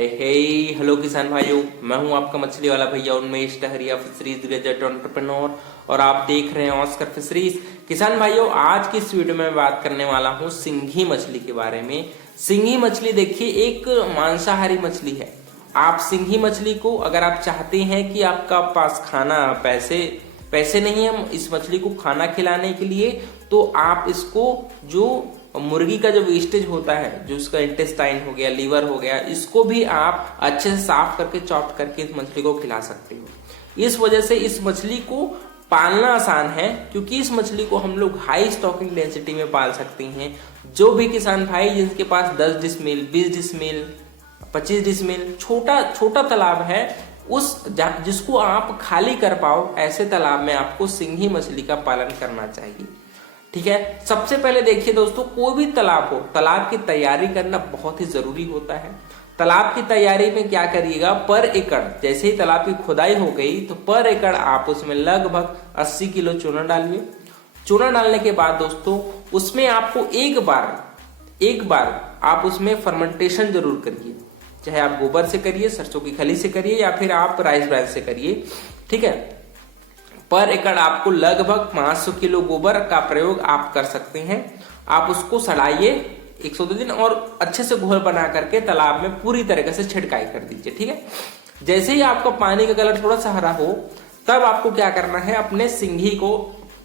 Hello किसान भाइयों, मैं हूं आपका मछली वाला भैया उन्मेष टहरिया फिशरीज ग्रेजुएट एंटरप्रेन्योर और आप देख रहे हैं ऑस्कर फिशरीज। किसान भाइयों, आज की इस वीडियो में मैं बात करने वाला हूं सिंघी मछली के बारे में। सिंघी मछली देखिए एक मांसाहारी मछली है। आप सिंघी मछली को अगर आप चाहते हैं कि आपका पास खाना पैसे नहीं है इस मछली को खाना खिलाने के लिए, तो आप इसको जो मुर्गी का जो वेस्टेज होता है, जो उसका इंटेस्टाइन हो गया, लीवर हो गया, इसको भी आप अच्छे से साफ करके चॉप करके इस मछली को खिला सकते हो। इस वजह से इस मछली को पालना आसान है, क्योंकि इस मछली को हम लोग हाई स्टॉकिंग डेंसिटी में पाल सकते हैं। जो भी किसान भाई जिनके पास 10 डिसमिल, 20 डिसमिल, 25 डिसमिल छोटा तालाब है, जिसको आप खाली कर पाओ, ऐसे तालाब में आपको सिंघी मछली का पालन करना चाहिए। ठीक है, सबसे पहले देखिए दोस्तों, कोई भी तालाब हो, तालाब की तैयारी करना बहुत ही जरूरी होता है। तालाब की तैयारी में क्या करिएगा, पर एकड़ जैसे ही तालाब की खुदाई हो गई तो पर एकड़ आप उसमें लगभग 80 किलो चूना डालिए। चूना डालने के बाद दोस्तों उसमें आपको एक बार आप उसमें फर्मेंटेशन जरूर करिए, चाहे आप गोबर से करिए, सरसों की खली से करिए, या फिर आप राइस ब्रान से करिए। ठीक है, पर एकड़ आपको लगभग 500 किलो गोबर का प्रयोग आप कर सकते हैं। आप उसको सड़ाइए 102 दिन और अच्छे से घोल बना करके तालाब में पूरी तरीके से छिड़काई कर दीजिए। ठीक है, जैसे ही आपका पानी का कलर थोड़ा सा हरा हो, तब आपको क्या करना है, अपने सिंघी को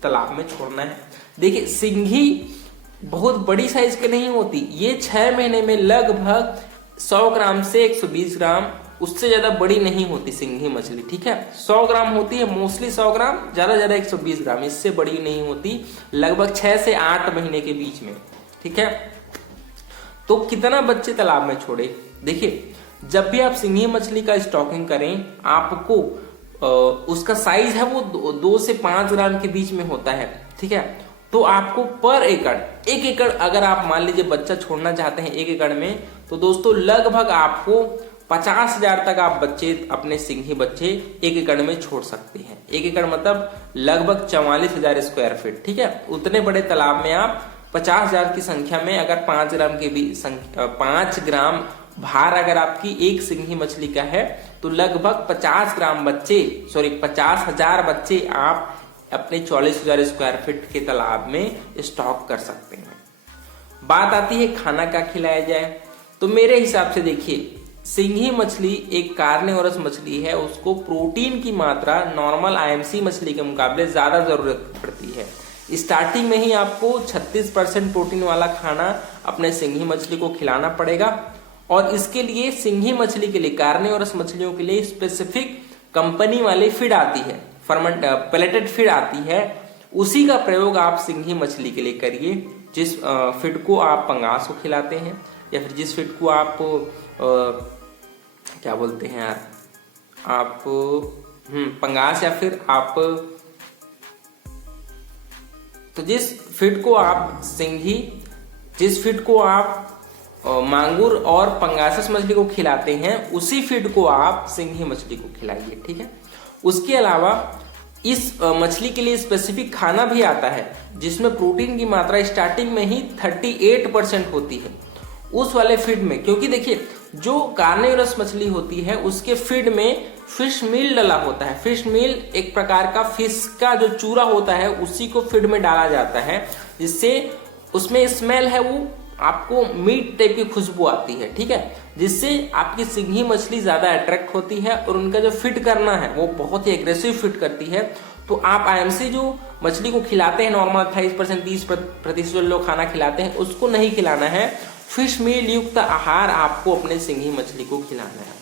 तालाब में छोड़ना है। देखिए, सिंघी बहुत बड़ी साइज की नहीं होती, ये 6 महीने में लगभग 100 ग्राम से 120 ग्राम, उससे ज्यादा बड़ी नहीं होती सिंघी मछली। ठीक है, 100 ग्राम होती है मोस्टली, 100 ग्राम, ज्यादा 120 ग्राम, इससे बड़ी नहीं होती, लगभग 6 से 8 महीने के बीच में। ठीक है, तो कितना बच्चे तालाब में छोड़े। देखिए, जब भी आप सिंघी मछली का स्टॉकिंग करें, आपको उसका साइज है वो 2 से 5 ग्राम के बीच में होता है। ठीक है, तो आपको पर एकड़, 1 एकड़ अगर आप मान लीजिए बच्चा छोड़ना चाहते हैं 1 एकड़ में, तो दोस्तों लगभग आपको 50,000 तक आप बच्चे, अपने सिंघी बच्चे 1 एकड़ में छोड़ सकते हैं। 1 एकड़ मतलब लगभग 44,000 स्क्वायर फीट। ठीक है, उतने बड़े तालाब में आप 50,000 की संख्या में अगर 5 ग्राम के भी 5 ग्राम भार अगर आपकी एक सिंघी मछली का है, तो लगभग 50,000 बच्चे आप अपने 44,000 स्क्वायर फीट के तालाब में स्टॉक कर सकते हैं। बात आती है खाना क्या खिलाया जाए, तो मेरे हिसाब से देखिए, सिंघी मछली एक कार्निवोरस मछली है, उसको प्रोटीन की मात्रा नॉर्मल आईएमसी मछली के मुकाबले ज्यादा जरूरत पड़ती है। स्टार्टिंग में ही आपको 36% प्रोटीन वाला खाना अपने सिंघी मछली को खिलाना पड़ेगा, और इसके लिए सिंघी मछली के लिए, कार्निवोरस मछलियों के लिए स्पेसिफिक कंपनी वाली फीड आती है, पेलेटेड फीड आती है, उसी का प्रयोग आप सिंघी मछली के लिए करिए। जिस फीड को आप पंगास को खिलाते हैं, या फिर जिस फीड को आप क्या बोलते हैं यार, आप पंगास, या फिर आप तो जिस फीड को आप मांगुर और पंगासस मछली को खिलाते हैं, उसी फीड को आप सिंघी मछली को खिलाइए। ठीक है, उसके अलावा इस मछली के लिए स्पेसिफिक खाना भी आता है, जिसमें प्रोटीन की मात्रा स्टार्टिंग में ही 38% होती है उस वाले फीड में। क्योंकि देखिए, जो कार्निवोरस मछली होती है उसके फीड में फिश मील डला होता है। फिश मील एक प्रकार का फिश का जो चूरा होता है, उसी को फीड में डाला जाता है, जिससे उसमें स्मेल है, वो आपको मीट टाइप की खुशबू आती है। ठीक है, जिससे आपकी सिंघी मछली ज्यादा अट्रैक्ट होती है, और उनका जो फिट करना है वो बहुत ही एग्रेसिव फिट करती है। तो आप आईएमसी जो मछली को खिलाते हैं, नॉर्मल 28% 30% जो लोग खाना खिलाते हैं, उसको नहीं खिलाना है। फिश मील युक्त आहार आपको अपने सिंघी मछली को खिलाना है।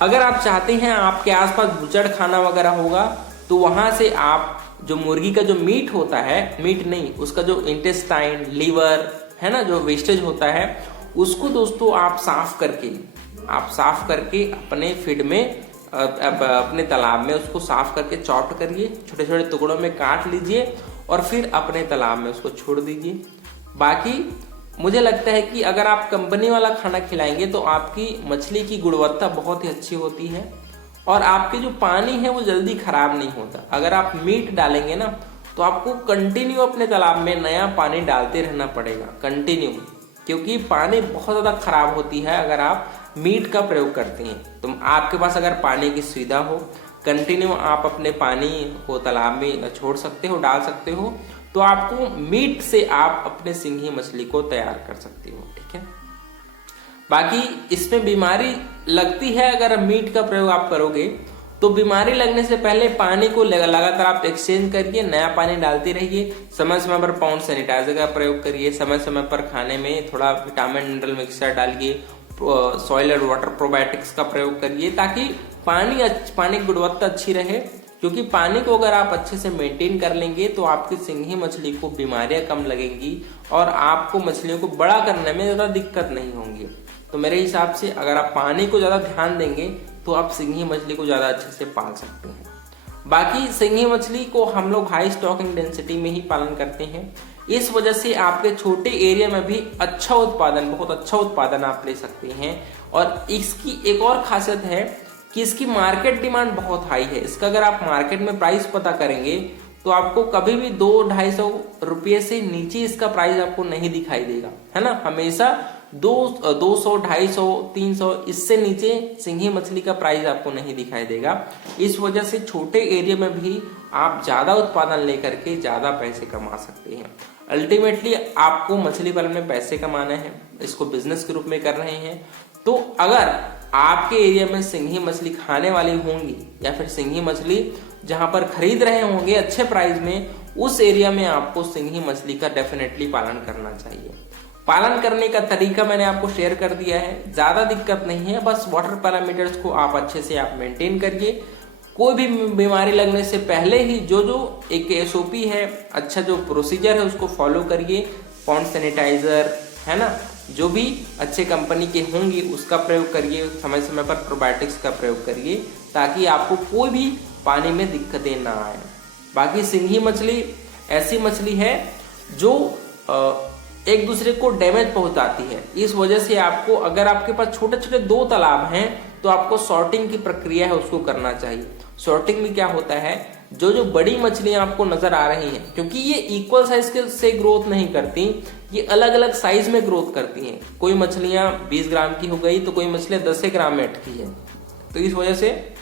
अगर आप चाहते हैं आपके आसपास बुचड़ खाना वगैरह होगा, तो वहां से आप जो मुर्गी का जो मीट होता है, मीट नहीं, उसका जो इंटेस्टाइन, लीवर है ना, जो वेस्टेज होता है, उसको दोस्तों आप साफ करके अपने फीड में, अपने तालाब में उसको साफ करके चॉप करिए, छोटे छोटे टुकड़ों में काट लीजिए, और फिर अपने तालाब में उसको छोड़ दीजिए। बाकी मुझे लगता है कि अगर आप कंपनी वाला खाना खिलाएंगे तो आपकी मछली की गुणवत्ता बहुत ही अच्छी होती है, और आपके जो पानी है वो जल्दी खराब नहीं होता। अगर आप मीट डालेंगे ना, तो आपको कंटिन्यू अपने तालाब में नया पानी डालते रहना पड़ेगा, कंटिन्यू, क्योंकि पानी बहुत ज़्यादा खराब होती है अगर आप मीट का प्रयोग करते हैं। तो आपके पास अगर पानी की सुविधा हो, कंटिन्यू आप अपने पानी को तालाब में छोड़ सकते हो, डाल सकते हो, तो आपको मीट से आप अपने सिंघी मछली को तैयार कर सकते हो। ठीक है, बाकी इसमें बीमारी लगती है अगर मीट का प्रयोग आप करोगे, तो बीमारी लगने से पहले पानी को लगातार आप एक्सचेंज करिए, नया पानी डालते रहिए, समय समय पर पाउंड सैनिटाइजर का प्रयोग करिए, समय समय पर खाने में थोड़ा विटामिन मिनरल मिक्सचर डालिए, सॉइल और वाटर प्रोबायोटिक्स का प्रयोग करिए, ताकि पानी की गुणवत्ता अच्छी रहे। क्योंकि पानी को अगर आप अच्छे से मेंटेन कर लेंगे तो आपकी सिंघी मछली को बीमारियां कम लगेंगी और आपको मछलियों को बड़ा करने में ज्यादा दिक्कत नहीं होंगी। तो मेरे हिसाब से अगर आप पानी को ज्यादा ध्यान देंगे तो आप सिंघी मछली को ज्यादा अच्छे से पाल सकते हैं। बाकी सिंघी मछली को हम लोग हाई स्टॉकिंग डेंसिटी में ही पालन करते हैं, इस वजह से आपके छोटे एरिया में भी अच्छा उत्पादन, बहुत अच्छा उत्पादन आप ले सकते हैं। और इसकी एक और खासियत है कि इसकी मार्केट डिमांड बहुत हाई है। इसका अगर आप मार्केट में प्राइस पता करेंगे तो आपको कभी भी 200-250 रुपये से नीचे इसका प्राइस आपको नहीं दिखाई देगा, है ना। हमेशा 200, 250, 300 इससे नीचे सिंघी मछली का प्राइस आपको नहीं दिखाई देगा। इस वजह से छोटे एरिया में भी आप ज्यादा उत्पादन लेकर के ज्यादा पैसे कमा सकते हैं। अल्टीमेटली आपको मछली पालन में पैसे कमाना है, इसको बिजनेस के रूप में कर रहे हैं। तो अगर आपके एरिया में सिंघी मछली खाने वाली होंगी या फिर सिंघी मछली जहां पर खरीद रहे होंगे अच्छे प्राइस में, उस एरिया में आपको सिंघी मछली का डेफिनेटली पालन करना चाहिए। पालन करने का तरीका मैंने आपको शेयर कर दिया है, ज्यादा दिक्कत नहीं है। बस वाटर पैरामीटर्स को आप अच्छे से आप मेंटेन करिए। कोई भी बीमारी लगने से पहले ही जो एक SOP है, अच्छा जो प्रोसीजर है उसको फॉलो करिए। पॉन्ड सैनिटाइजर, है ना, जो भी अच्छे कंपनी के होंगे उसका प्रयोग करिए, समय समय पर प्रोबायोटिक्स का प्रयोग करिए, ताकि आपको कोई भी पानी में दिक्कतें ना आए। बाकी सिंघी मछली ऐसी मछली है जो एक दूसरे को डैमेज पहुंचाती है। इस वजह से आपको, अगर आपके पास छोटे छोटे 2 तालाब हैं तो आपको सॉर्टिंग की प्रक्रिया है उसको करना चाहिए। सॉर्टिंग में क्या होता है, जो बड़ी मछलियां आपको नजर आ रही हैं, क्योंकि ये इक्वल साइज के से ग्रोथ नहीं करती, ये अलग अलग साइज में ग्रोथ करती हैं। कोई मछलियां 20 ग्राम की हो गई तो कोई मछलियां 10 ग्राम में अटकी है। तो इस वजह से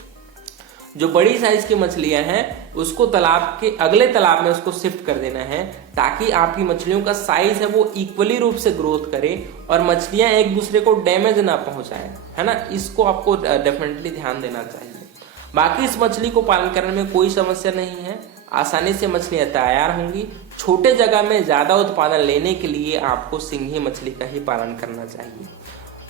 जो बड़ी साइज की मछलियां हैं उसको तालाब के अगले तालाब में उसको शिफ्ट कर देना है, ताकि आपकी मछलियों का साइज है वो इक्वली रूप से ग्रोथ करे और मछलियां एक दूसरे को डैमेज ना पहुंचाए, है ना। इसको आपको डेफिनेटली ध्यान देना चाहिए। बाकी इस मछली को पालन करने में कोई समस्या नहीं है, आसानी से मछलियां तैयार होंगी। छोटे जगह में ज्यादा उत्पादन लेने के लिए आपको सिंघी मछली का ही पालन करना चाहिए।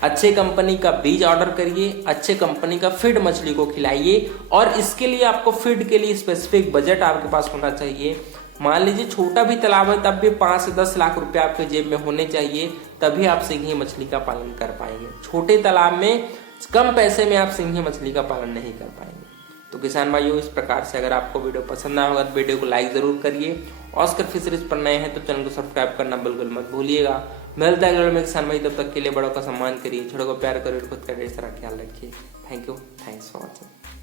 अच्छे कंपनी का बीज ऑर्डर करिए, अच्छे कंपनी का फीड मछली को खिलाइए, और इसके लिए आपको फीड के लिए स्पेसिफिक बजट आपके पास होना चाहिए। मान लीजिए छोटा भी तालाब है तब भी 5 से 10 लाख रुपए आपके जेब में होने चाहिए, तभी आप सिंघी मछली का पालन कर पाएंगे। छोटे तालाब में कम पैसे में आप सिंघी मछली का पालन नहीं कर पाएंगे। तो किसान भाइयों, इस प्रकार से अगर आपको वीडियो पसंद आया होगा तो वीडियो को लाइक जरूर करिए। ऑस्कर फिशरीज पर नए हैं तो चैनल को सब्सक्राइब करना बिल्कुल मत भूलिएगा। मिलता है अगले में किसान भाई, तब तक के लिए बड़ों का सम्मान करिए, छोटों को प्यार करिए, खुद का ढेर सारा ख्याल रखिए। Thank you, thanks for watching.